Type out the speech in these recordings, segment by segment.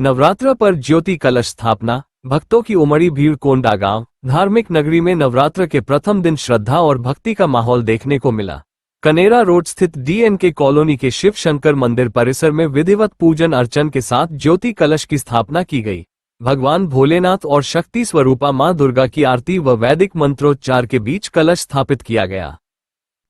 नवरात्र पर ज्योति कलश स्थापना, भक्तों की उमड़ी भीड़। कोंडागांव धार्मिक नगरी में नवरात्र के प्रथम दिन श्रद्धा और भक्ति का माहौल देखने को मिला। कनेरा रोड स्थित डीएनके कॉलोनी के शिव शंकर मंदिर परिसर में विधिवत पूजन अर्चन के साथ ज्योति कलश की स्थापना की गई। भगवान भोलेनाथ और शक्ति स्वरूपा मां दुर्गा की आरती व वैदिक मंत्रोच्चार के बीच कलश स्थापित किया गया।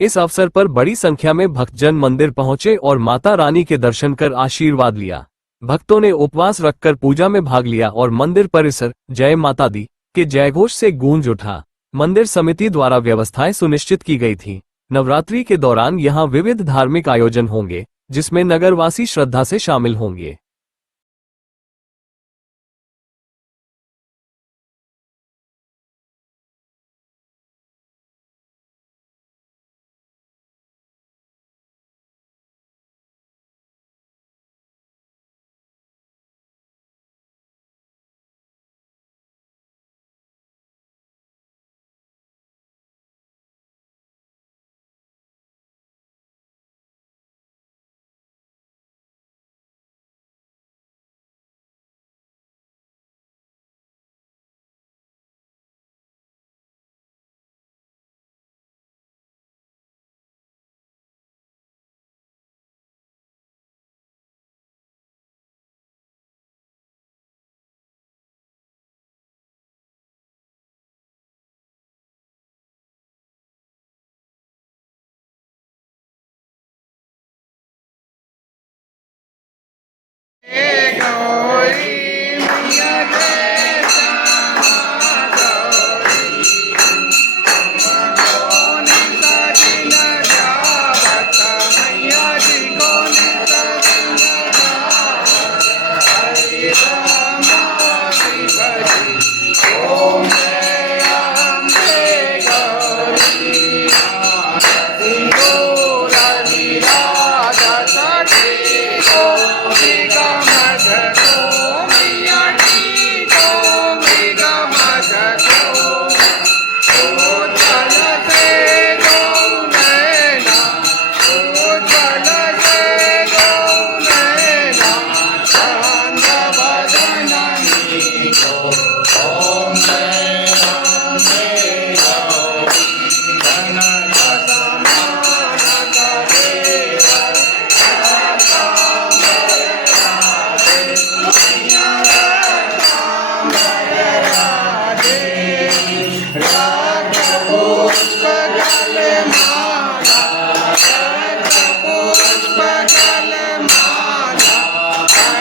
इस अवसर पर बड़ी संख्या में भक्तजन मंदिर पहुंचे और माता रानी के दर्शन कर आशीर्वाद लिया। भक्तों ने उपवास रखकर पूजा में भाग लिया और मंदिर परिसर जय माता दी के जयघोष से गूंज उठा। मंदिर समिति द्वारा व्यवस्थाएं सुनिश्चित की गई थी। नवरात्रि के दौरान यहां विविध धार्मिक आयोजन होंगे, जिसमें नगरवासी श्रद्धा से शामिल होंगे। गौरी मैया